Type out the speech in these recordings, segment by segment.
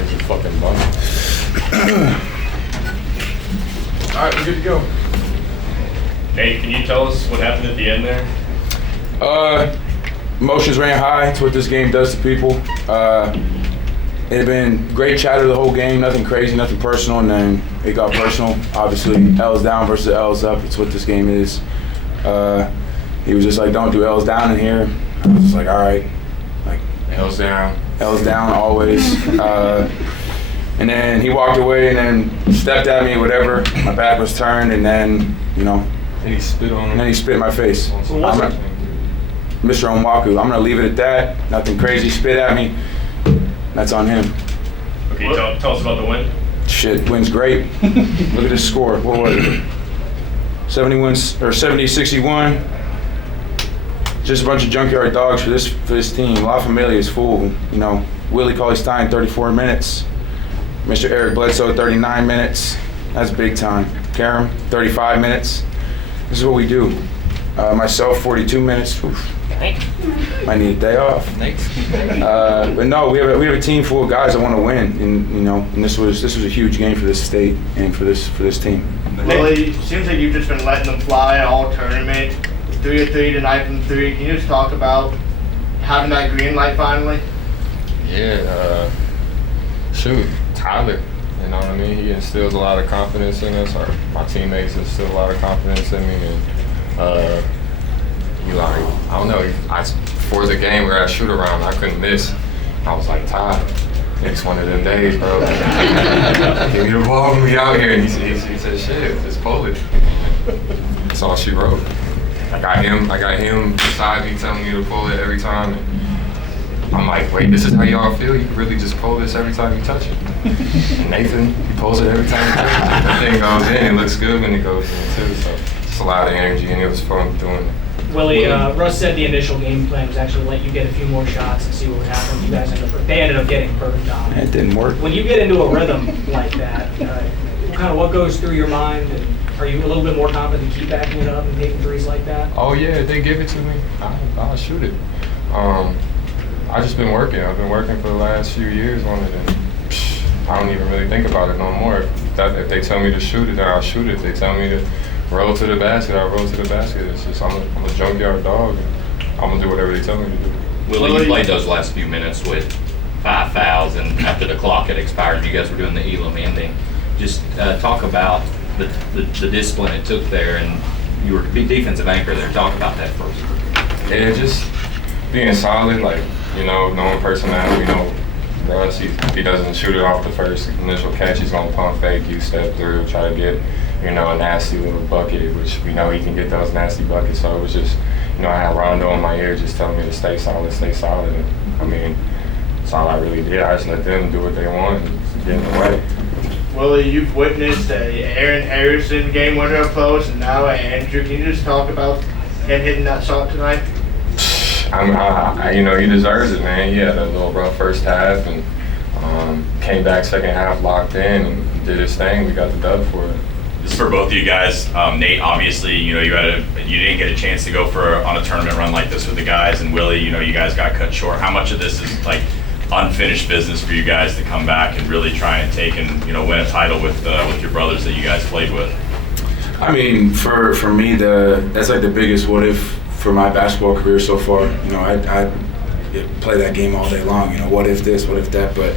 Makes it fucking bum. All right, we're good to go. Nate, can you tell us what happened at the end there? Emotions ran high. It's what this game does to people. It had been great chatter the whole game, nothing crazy, nothing personal, and then it got personal. Obviously, L's down versus L's up. It's what this game is. He was just like, don't do L's down in here. I was just like, all right. Like, L's down. L's down always. And then he walked away and then stepped at me, whatever. My back was turned, and then, you know. And he spit on him. And then he spit in my face. Mr. Onwaku, I'm gonna leave it at that. Nothing crazy, spit at me. That's on him. Okay, tell us about the win. Shit, win's great. Look at this score. What was it? 70-61. Just a bunch of junkyard dogs for this team. La Familia is full. You know, Willie Cauley-Stein, 34 minutes. Mr. Eric Bledsoe, 39 minutes. That's big time. Karam, 35 minutes. This is what we do. Myself, 42 minutes. Oof. Might need a day off. But no, we have a team full of guys that want to win, and you know, and this was a huge game for this state and for this team. Well, it seems like you've just been letting them fly all tournament. 3 of 3 tonight from 3. Can you just talk about having that green light finally? Yeah, shoot, Tyler. You know what I mean? He instills a lot of confidence in us. My teammates instill a lot of confidence in me, and he like, I don't know. Before the game, we were at shoot around. I couldn't miss. I was like, Ty, it's one of them days, bro. Give me the ball when we out here. And he said, shit, just pull it. That's all she wrote. I got him beside me telling me to pull it every time. And I'm like, wait, this is how y'all feel? You can really just pull this every time you touch it? And Nathan, he pulls it every time he touches it. That thing goes in. It looks good when it goes in, too. So just a lot of energy, and it was fun doing it. Willie, Russ said the initial game plan was actually let you get a few more shots and see what would happen. You guys ended up getting burned on. It didn't work. When you get into a rhythm like that, what goes through your mind? And are you a little bit more confident to keep backing it up and taking threes like that? Oh yeah, if they give it to me, I'll shoot it. I've just been working. I've been working for the last few years on it, and I don't even really think about it no more. If they tell me to shoot it, then I'll shoot it. If they tell me to roll to the basket, I'll roll to the basket. It's just I'm a junkyard dog, and I'm gonna do whatever they tell me to do. Willie, you played those last few minutes with 5 fouls, and after the clock had expired, you guys were doing the Elam ending. Just talk about the discipline it took there, and you were the defensive anchor there. Talk about that first. Yeah, just being solid, like, you know, knowing personality. You know, Russ, he doesn't shoot it off the first initial catch. He's gonna pump fake you, step through, try to get, you know, a nasty little bucket, which we know he can get those nasty buckets. So it was just, you know, I had Rondo in my ear just telling me to stay solid. And I mean, that's all I really did. I just let them do what they want and get in the way. Willie, you've witnessed Aaron Harrison game winner up close, and now Andrew. Can you just talk about him hitting that shot tonight? You know, he deserves it, man. He had a little rough first half, and came back second half locked in and did his thing. We got the dub for it. This is for both of you guys. Nate, obviously, you know, you didn't get a chance to go on a tournament run like this with the guys, and Willie, you know, you guys got cut short. How much of this is like unfinished business for you guys to come back and really try and take and, you know, win a title with your brothers that you guys played with? I mean, for me, that's like the biggest what if for my basketball career so far. You know, I play that game all day long. You know, what if this, what if that, but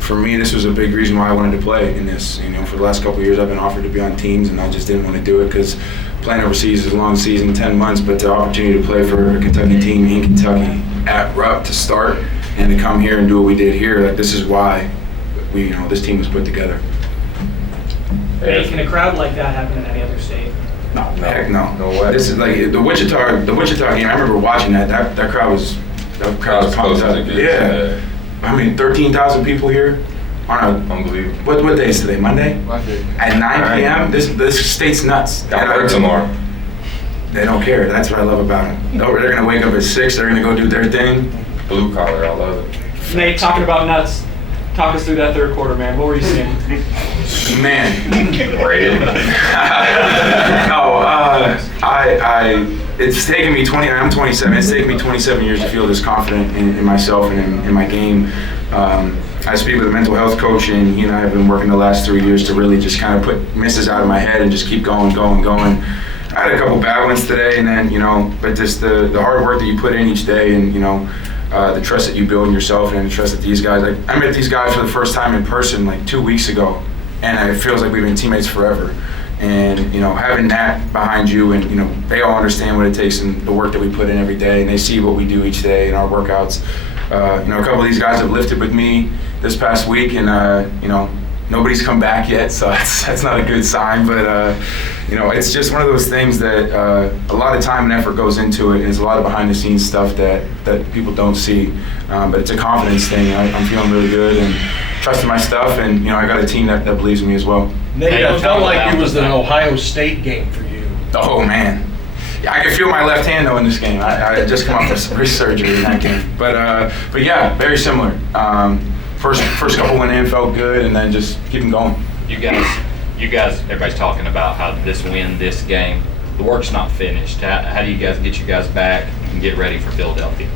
for me, this was a big reason why I wanted to play in this. You know, for the last couple of years, I've been offered to be on teams, and I just didn't want to do it because playing overseas is a long season, 10 months, but the opportunity to play for a Kentucky team in Kentucky at Rupp to start and to come here and do what we did here, like, this is why this team was put together. Hey, can a crowd like that happen in any other state? No, heck no. No way. This is like the Wichita game. I remember watching that. That crowd was pumped up. Yeah. I mean, 13,000 people here on Unbelievable. What day is today? Monday? At 9 p.m. This state's nuts. Got work tomorrow. They don't care. That's what I love about them. They're gonna wake up at 6. They're gonna go do their thing. Blue collar, I love it. Nate, talking about nuts. Talk us through that third quarter, man. What were you seeing? Man. Great. No, it's taken me I'm 27. It's taken me 27 years to feel this confident in myself and in my game. I speak with a mental health coach, and he and I have been working the last 3 years to really just kind of put misses out of my head and just keep going. I had a couple bad ones today, and then, but just the hard work that you put in each day, and, the trust that you build in yourself and the trust that these guys, I met these guys for the first time in person like 2 weeks ago, and it feels like we've been teammates forever. And, having that behind you, and, they all understand what it takes and the work that we put in every day, and they see what we do each day in our workouts. A couple of these guys have lifted with me this past week, and, nobody's come back yet, so that's not a good sign. But, it's just one of those things that a lot of time and effort goes into it. There's a lot of behind-the-scenes stuff that people don't see. But it's a confidence thing. I'm feeling really good and trusting my stuff, and, I got a team that believes in me as well. Nate, it felt like it was an Ohio State game for you. Oh, man. Yeah, I can feel my left hand, though, in this game. I just come off of wrist surgery in that game. But yeah, very similar. First couple went in, felt good, and then just keeping going. You guys, everybody's talking about how this game, the work's not finished. How do you guys get you guys back and get ready for Philadelphia?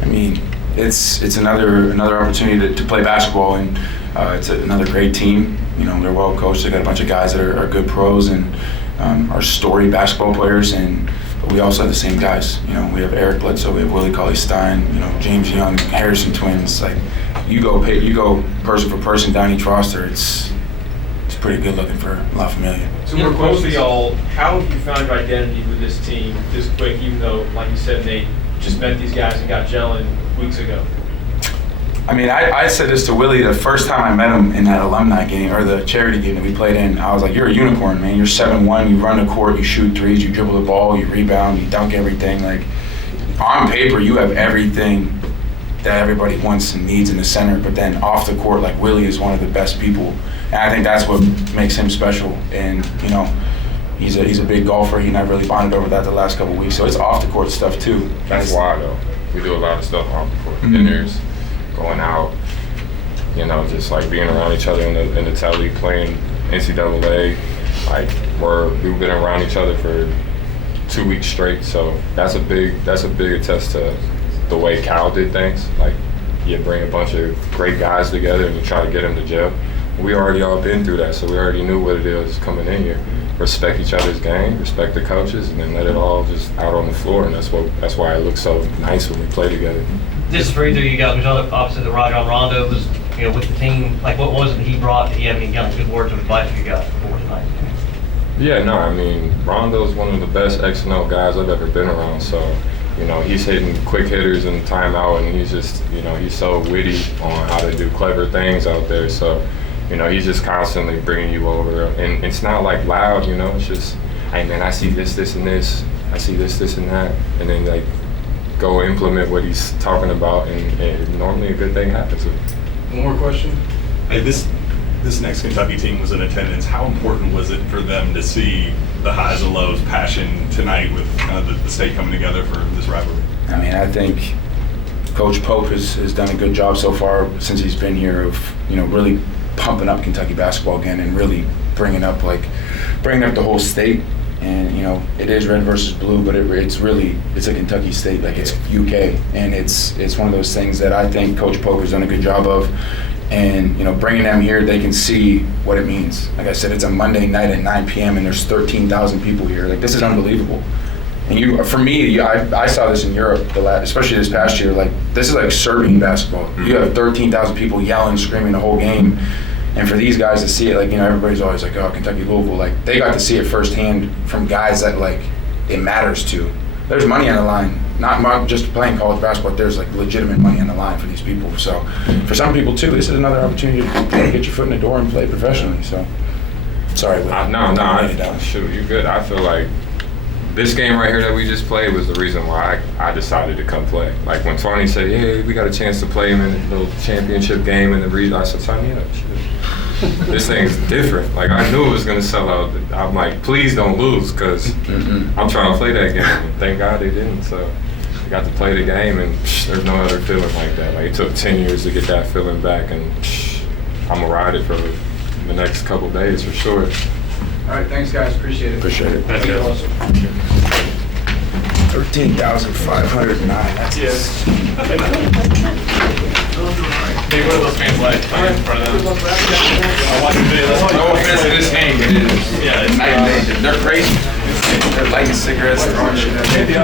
I mean, it's another opportunity to play basketball, and it's another great team. They're well coached. They got a bunch of guys that are good pros and are storied basketball players, and we also have the same guys. We have Eric Bledsoe, we have Willie Cauley-Stein, James Young, Harrison twins. Like, you go person for person down each roster. It's pretty good looking for La Familia. So we're close to y'all. How have you found your identity with this team this quick, even though, like you said, Nate, just met these guys and got gelling weeks ago? I mean, I said this to Willie the first time I met him in that alumni game, or the charity game that we played in. I was like, you're a unicorn, man. You're 7'1", you run the court, you shoot threes, you dribble the ball, you rebound, you dunk everything. Like, on paper, you have everything that everybody wants and needs in the center, but then off the court, like, Willie is one of the best people. And I think that's what makes him special. And, he's a big golfer. He and I really bonded over that the last couple of weeks. So it's off the court stuff too. That's why, though. We do a lot of stuff off the court. Mm-hmm. Dinners, going out, just like being around each other in the telly, playing NCAA. Like, we've been around each other for 2 weeks straight. So that's a big attest to the way Cal did things. Like, you bring a bunch of great guys together and you try to get them to gel. We already all been through that, so we already knew what it is coming in here. Respect each other's game, respect the coaches, and then let it all just out on the floor. And that's why it looks so nice when we play together. This is for either of you guys. We saw the opposite that Rajon Rondo was, with the team. Like, what was it that he brought that you have any good words of advice for you guys before tonight? Yeah, no, I mean, Rondo's one of the best X and O guys I've ever been around. So, he's hitting quick hitters in timeout, and he's just, he's so witty on how to do clever things out there. So, he's just constantly bringing you over, and it's not like loud, it's just, hey man, I see this, and this, I see this, and that, and then like go implement what he's talking about, and normally a good thing happens. One more question. Hey, this next Kentucky team was in attendance. How important was it for them to see the highs and lows, passion tonight with kind of the state coming together for this rivalry? I mean, I think Coach Pope has done a good job so far since he's been here of, really pumping up Kentucky basketball again and really bringing up the whole state. And it is red versus blue, but it's a Kentucky state, like it's UK, and it's one of those things that I think Coach Pope has done a good job of. And bringing them here, they can see what it means. Like I said, it's a Monday night at 9 p.m. and there's 13,000 people here. Like, this is unbelievable. And for me, I saw this in Europe, especially this past year. Like, this is like Serbian basketball. You have 13,000 people yelling, screaming the whole game. And for these guys to see it, like, everybody's always like, oh, Kentucky, Louisville. Like, they got to see it firsthand from guys that, like, it matters to. There's money on the line. Not just playing college basketball. There's, like, legitimate money on the line for these people. So for some people, too, this is another opportunity to get your foot in the door and play professionally. So, sorry. Shoot, you good. I feel like this game right here that we just played was the reason why I decided to come play. Like, when Tony said, hey, we got a chance to play him in the little championship game in the region, I said, sign me up. This thing's different. Like, I knew it was going to sell out. I'm like, please don't lose, because I'm trying to play that game. And thank God they didn't. So I got to play the game, and there's no other feeling like that. Like, it took 10 years to get that feeling back, and I'm going to ride it for the next couple days for sure. All right, thanks, guys. Appreciate it. Appreciate it. Thank you. Awesome. 13,509. That's Yes. Maybe one of those fans like playing in front of them. I watched the video. That's No offense to this game, but it is. Yeah, it's Night and day. They're crazy. They're lighting cigarettes, throwing shit at me.